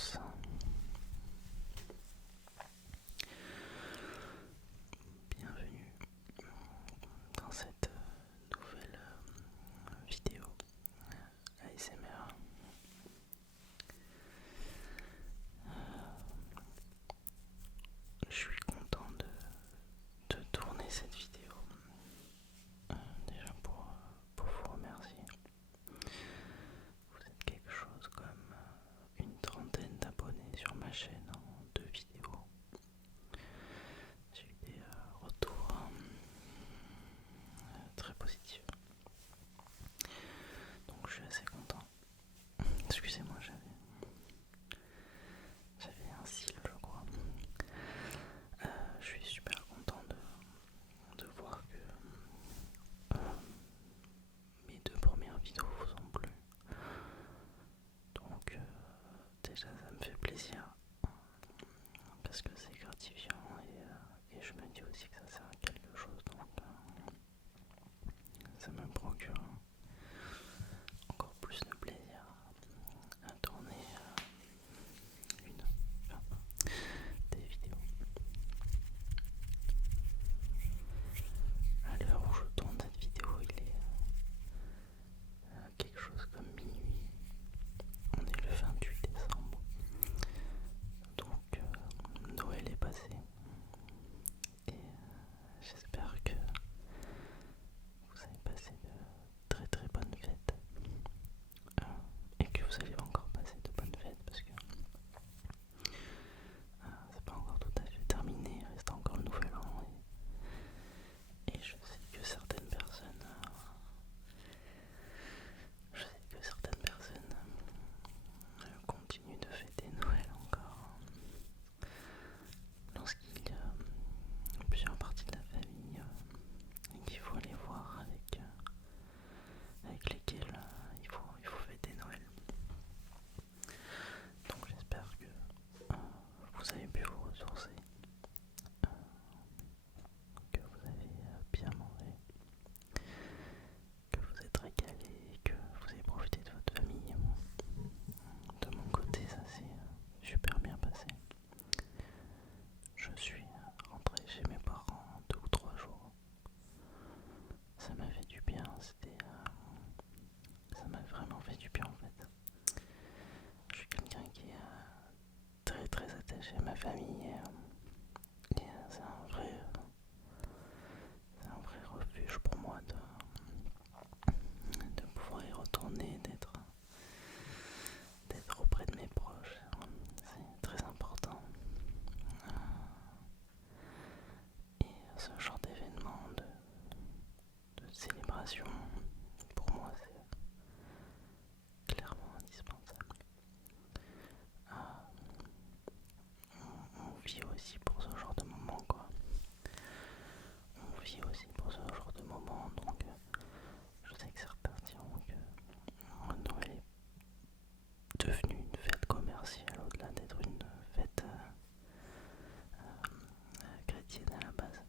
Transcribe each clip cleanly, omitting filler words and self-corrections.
tous. Bienvenue dans cette nouvelle vidéo ASMR. Je suis content de tourner cette vidéo. Déjà pour vous remercier. Vous êtes quelque chose comme une trentaine d'abonnés sur ma chaîne en 2 vidéos. J'ai eu des retours très positifs. Donc je suis assez content. Excusez-moi, j'avais un cil, je crois. Je suis super content de voir que mes 2 premières vidéos vous ont plu. Donc déjà ça me fait plaisir parce que c'est gratifiant et je me dis aussi que ça sert à quelque chose, donc ça me procure encore plus de plaisir à tourner des vidéos. À l'heure où je tourne cette vidéo, il est quelque chose comme minuit. On est le 28 décembre. Donc Noël est passé. Et j'espère que vous avez passé de très très bonnes fêtes. Et que vous allez encore passer de bonnes fêtes parce que c'est pas encore tout à fait terminé. Il reste encore le nouvel an. Et je sais que certaines personnes continuent de fêter Noël encore lorsqu'il y a plusieurs parties de la famille qu'il faut aller voir avec lesquelles il faut fêter Noël. Donc j'espère que vous avez pu vous ressourcer, que vous avez bien mangé, que vous êtes régalé, que vous avez profité de votre famille. De mon côté, ça s'est super bien passé. Je suis rentré chez mes parents 2 ou 3 jours. Ça m'a fait du bien, ça m'a vraiment fait du bien en fait. Je suis quelqu'un qui est très très attaché à ma famille et c'est un vrai refuge pour moi de pouvoir y retourner, d'être auprès de mes proches. C'est très important. Et ce genre d'événement, de célébration, pour moi c'est clairement indispensable. On vit aussi pour ce genre de moment, quoi. On vit aussi pour ce genre de moment, donc je sais que certains diront que Noël est devenu une fête commerciale au-delà d'être une fête chrétienne à la base.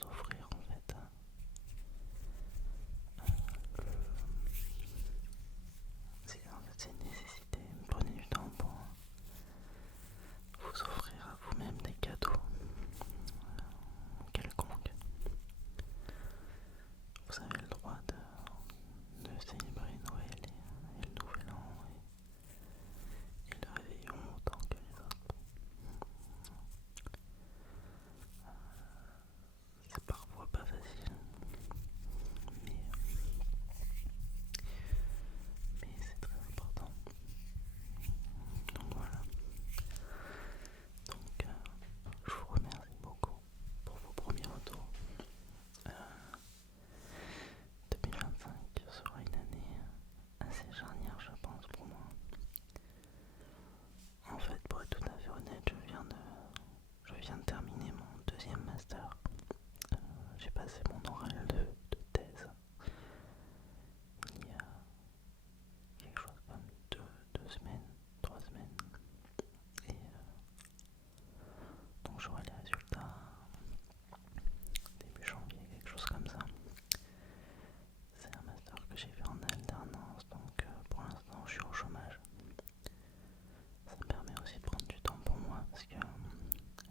vous offrir en fait c'est une nécessité. Prenez du temps pour vous offrir à vous-même des cadeaux quelconques. Vous avez le droit de célébrer Noël et le Nouvel An et le réveillon autant que les autres. C'est parfois pas facile, mais c'est très important. Donc voilà. Donc je vous remercie beaucoup pour vos premiers retours. 2025 sera une année assez charnière, je pense, pour moi. En fait, pour être tout à fait honnête, je viens de terminer mon deuxième master. J'ai passé mon oral de thèse il y a quelque chose comme deux semaines, 3 semaines. Et donc j'aurai les résultats début janvier, quelque chose comme ça. C'est un master que j'ai fait en alternance, donc pour l'instant je suis au chômage. Ça me permet aussi de prendre du temps pour moi parce que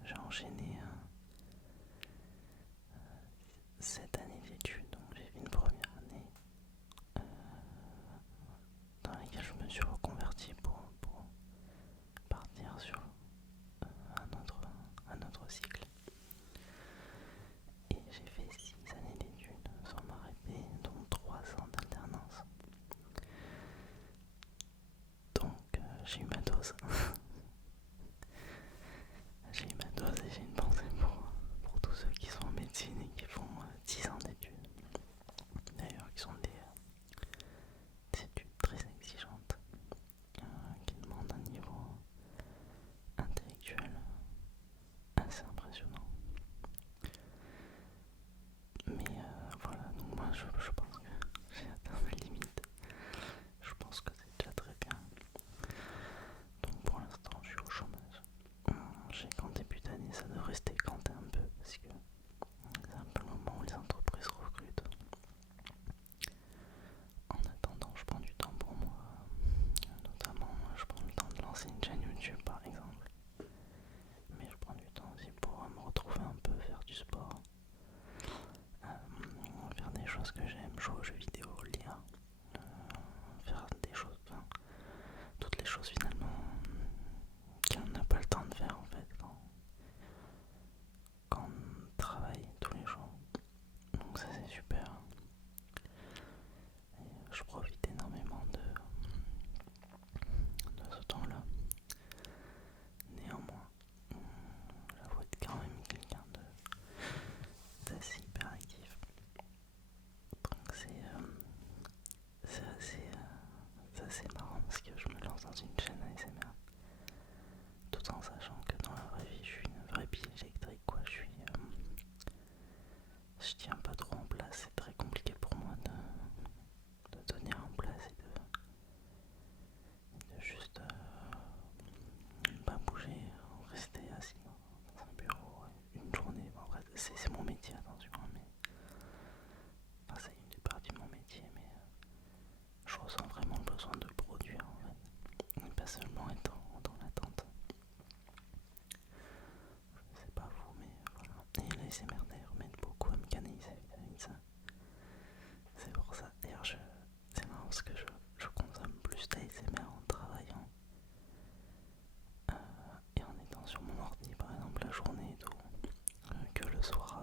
j'ai enchaîné 7 années d'études, donc j'ai fait une première année dans laquelle je me suis reconverti pour partir sur un autre cycle. Et j'ai fait 6 années d'études sans m'arrêter, dont 3 ans d'alternance. Donc j'ai eu ma dose. J'ai eu ma dose et j'ai une pensée pour tous ceux qui sont en médecine et qui font 10 ans d'études. D'ailleurs, qui sont des études très exigeantes, qui demandent un niveau intellectuel assez impressionnant. Mais voilà, donc moi je pense que j'ai atteint ma limite. Je pense que c'est déjà très bien. Donc pour l'instant je suis au chômage. J'ai qu'en début d'année ça devrait se décanter un peu parce que c'est un peu le moment où les entreprises recrutent. En attendant, je prends du temps pour moi. Notamment, je prends le temps de lancer une chaîne YouTube par exemple. Mais je prends du temps aussi pour me retrouver un peu, faire du sport. Faire des choses que j'aime, jouer aux jeux vidéo, lire. Faire des choses, enfin, toutes les choses finalement qu'on n'a pas le temps de faire en fait quand on travaille tous les jours. Donc ça c'est super. Et je profite énormément de ce temps-là. Néanmoins, j'avoue être quand même quelqu'un d'assez hyperactif. Donc c'est assez marrant parce que je me lance dans une chaîne ASMR tout en sachant que dans la vraie vie je suis une vraie pile électrique quoi. Je tiens pas trop en place, c'est très compliqué pour moi de tenir en place et de juste pas bouger, rester assis dans un bureau une journée. En vrai, c'est mon métier, attention, mais enfin, c'est une des parties de mon métier, mais je ressens vraiment le besoin de produire en fait, et pas seulement être dans l'attente. Je sais pas vous, mais voilà. Et les ASMR d'ailleurs m'aident beaucoup à me canaliser vis-à-vis de ça. C'est pour ça, d'ailleurs c'est marrant parce que je consomme plus d'ASMR en travaillant et en étant sur mon ordi par exemple la journée et tout, que le soir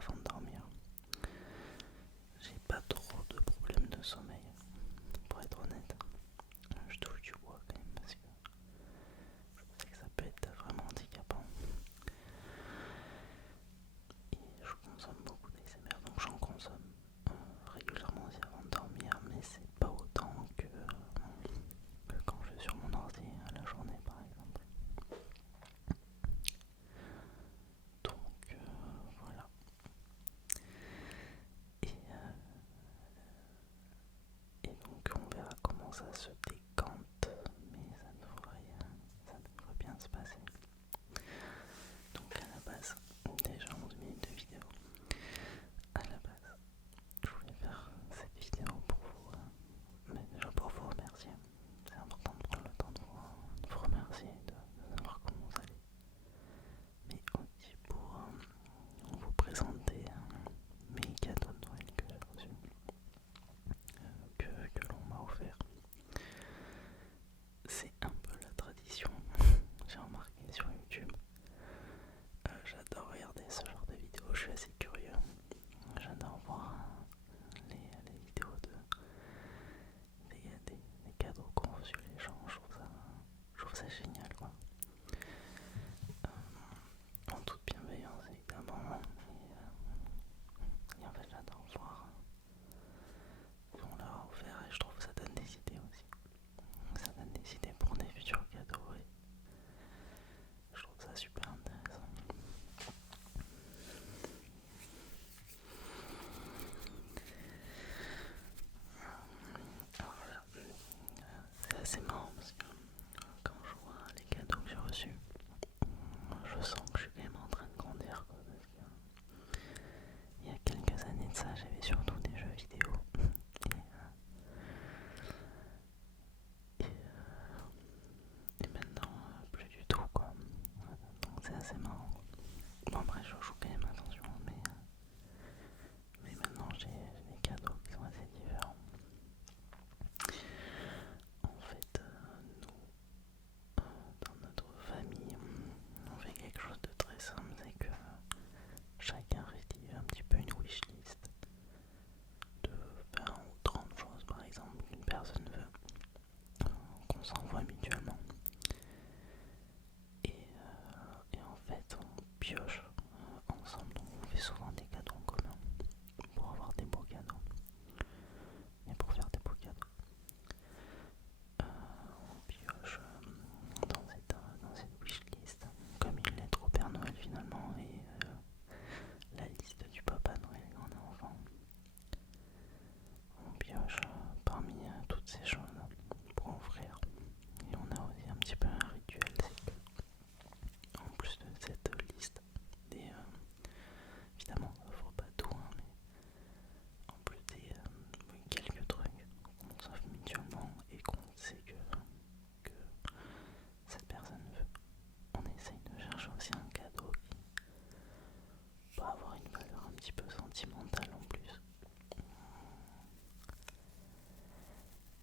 petit peu sentimental en plus.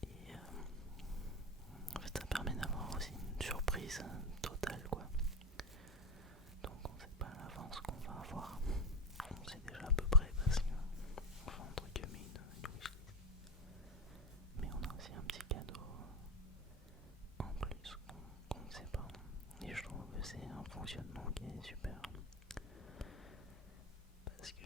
Et en fait ça permet d'avoir aussi une surprise totale quoi. Donc on sait pas à l'avance ce qu'on va avoir. On sait déjà à peu près parce que enfin entre guillemets une wishlist. Mais on a aussi un petit cadeau en plus qu'on ne sait pas. Et je trouve que c'est un fonctionnement qui est super. Parce que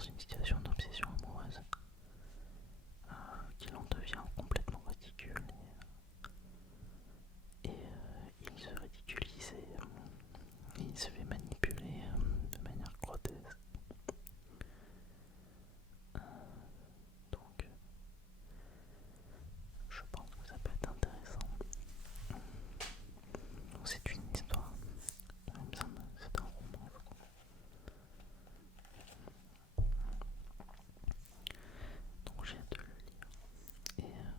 dans une situation d'obsession amoureuse qu'il en devient complètement ridicule et il se ridiculise et il se fait manipuler de manière grotesque. Donc je pense que ça peut être intéressant. Donc, c'est une histoire, il me semble, c'est un roman je crois. Donc j'ai hâte de le lire.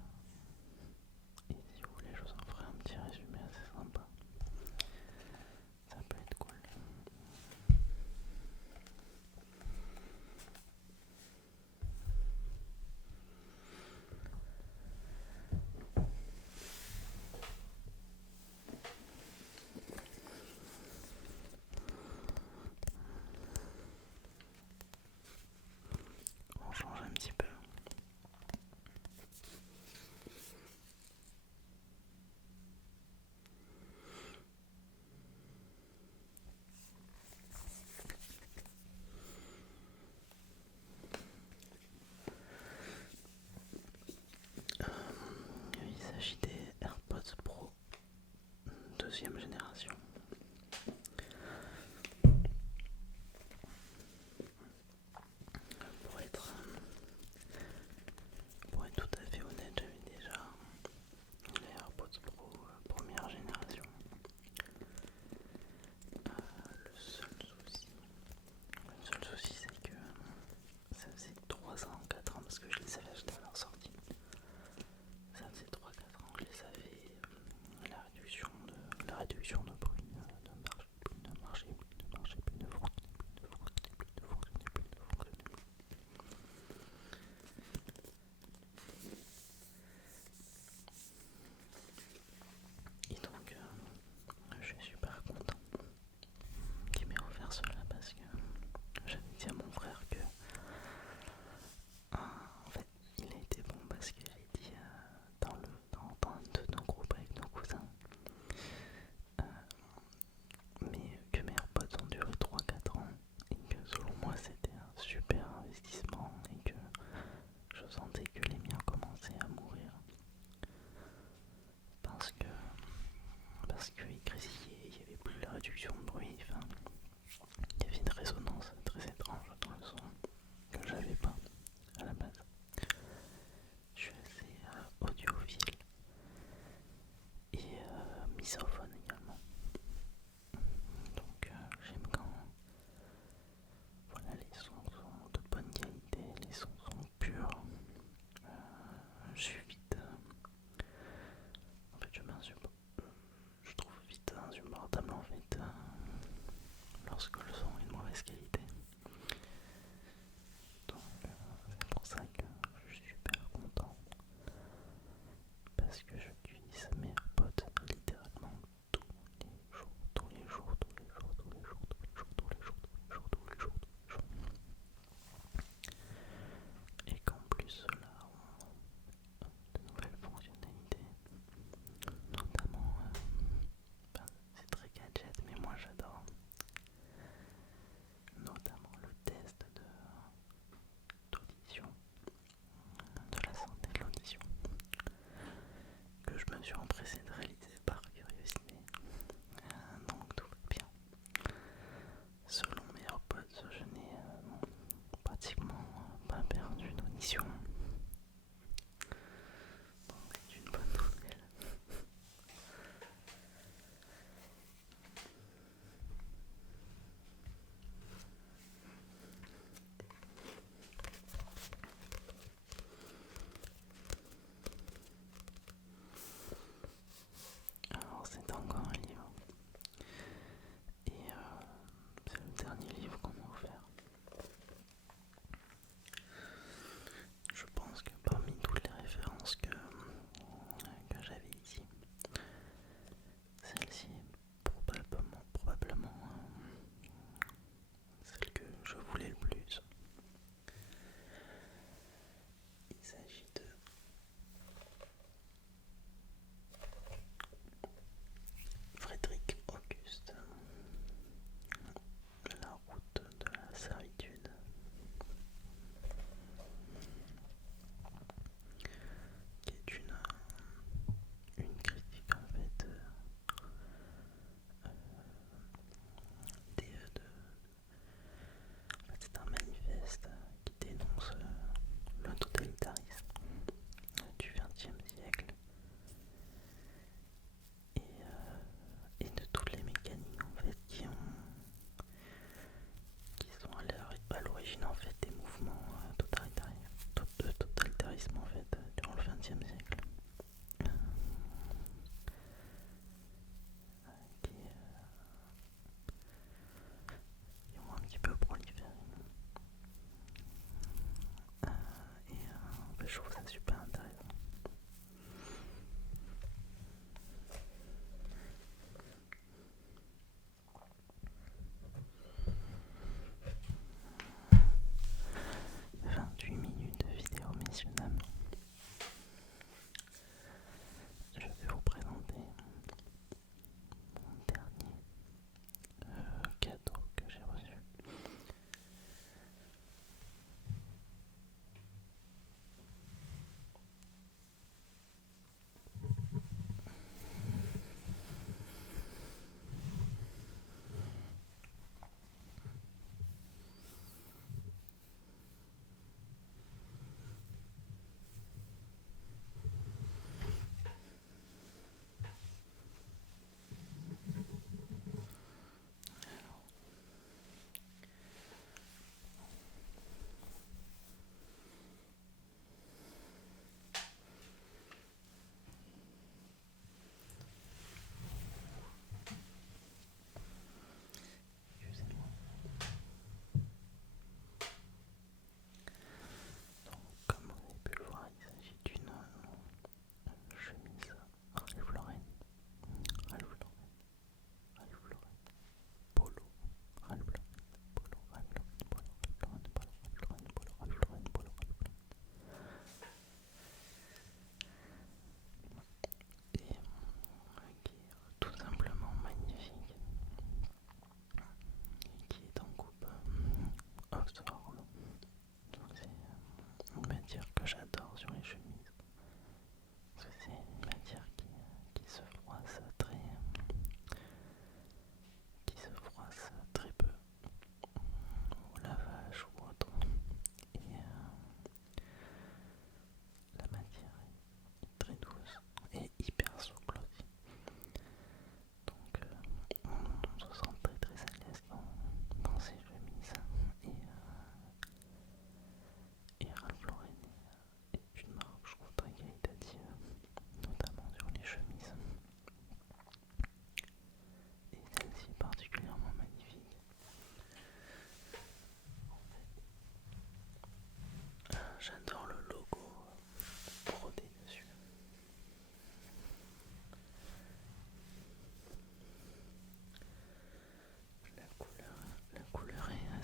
Et si vous voulez, je vous en ferai un petit résumé assez sympa. Ça peut être cool. On change un petit peu. Il s'agit des AirPods Pro deuxième génération. Pour être tout à fait honnête, j'avais déjà les AirPods Pro première génération. Le seul souci c'est que ça faisait 3 ans, 4 ans parce que je les avais achetés à leur sortie. Ça faisait 3-4 ans que je les avais. La réduction de bruit ne marchait plus, ne fonctionnait plus. Et donc je suis super content qu'il m'ait offert cela parce que j'avais dit à mon frère que en fait il a été bon parce qu'il a dit dans un de nos groupes avec nos cousins mais que mes AirPods ont duré 3-4 ans et que selon moi c'était un super investissement et que je sentais que les miens commençaient à mourir parce qu'ils grésillaient, il n'y avait plus la réduction de bruit, enfin, il y avait une résonance très étrange dans le son que j'avais pas à la base. Je suis assez audiophile et misophone également. Donc j'aime quand voilà, les sons sont de bonne qualité, les sons sont purs. Je suis vite. En fait, je trouve vite insupportable en fait lorsque le son est de mauvaise qualité. Donc c'est pour ça que je suis super content parce que j'utilise mes AirPods littéralement tous les jours. Et qu'en plus cela ont de nouvelles fonctionnalités, notamment, c'est très gadget mais moi j'adore,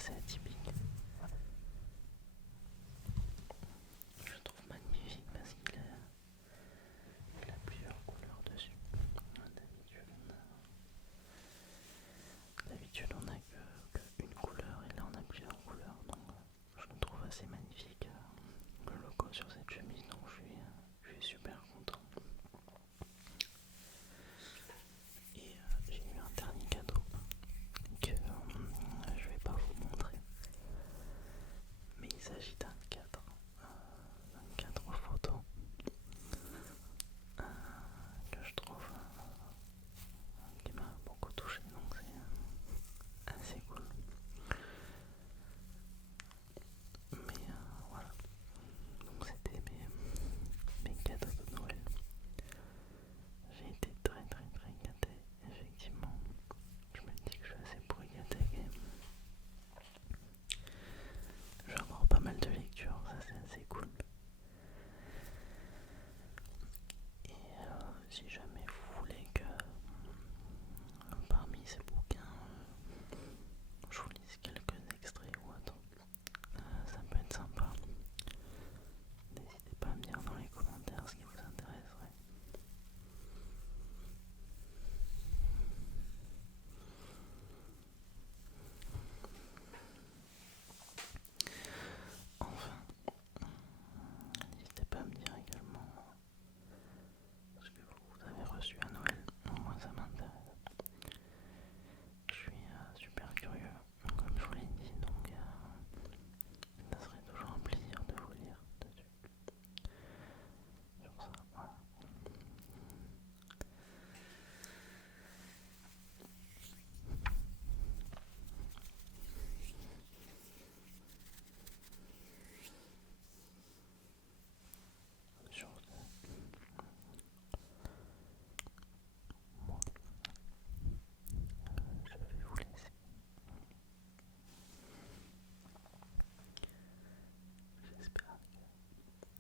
assez atypique. Je le trouve magnifique parce qu'il a plusieurs couleurs dessus. D'habitude on a que une couleur et là on a plusieurs couleurs, donc je le trouve assez magnifique. Le logo sur cette chemise, donc je suis super content. Et j'ai eu un dernier cadeau que je vais pas vous montrer, mais il s'agit d'un cadre photo que je trouve qui m'a beaucoup touché, donc c'est assez cool. Mais voilà, donc c'était mes cadeaux de Noël. J'ai été très gâté, effectivement. Je me dis que je suis assez pourri gâté. Je vais avoir pas mal de lectures, ça c'est assez cool. Et si jamais vous voulez que parmi ces bouquins, je vous lise quelques extraits ou autre, ça peut être sympa. N'hésitez pas à me dire dans les commentaires ce qui vous intéresserait. Enfin, n'hésitez pas à me dire également ce que vous avez reçu à Noël. Moi ça m'intéresse. Je suis super curieux, comme je vous l'ai dit, donc ça serait toujours un plaisir de vous lire dessus. Sur ça, voilà. Sur ce, moi, je vais vous laisser. J'espère que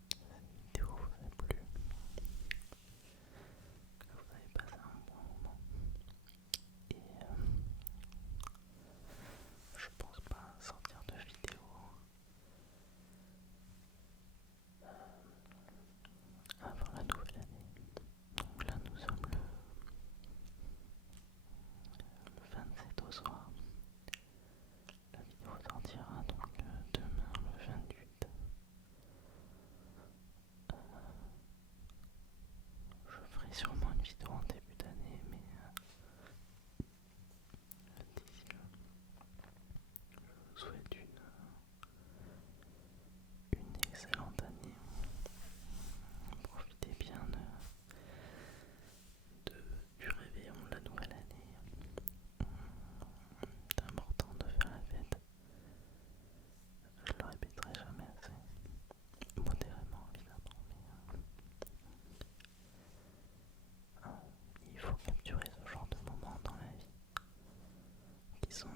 cette vidéo vous a plu, que vous avez passé un bon moment. Et je pense pas sortir de vidéo avant la nouvelle année. Donc là nous sommes le 27 au soir. La vidéo sortira donc demain le 28. Je ferai sûrement une vidéo en début d'année, mais d'ici là, je vous souhaite une excellente année. Profitez bien du réveillon de la nouvelle année. C'est important de faire la fête. Je le répéterai jamais assez. Modérément évidemment, mais il faut capturer ce genre de moments dans la vie qui sont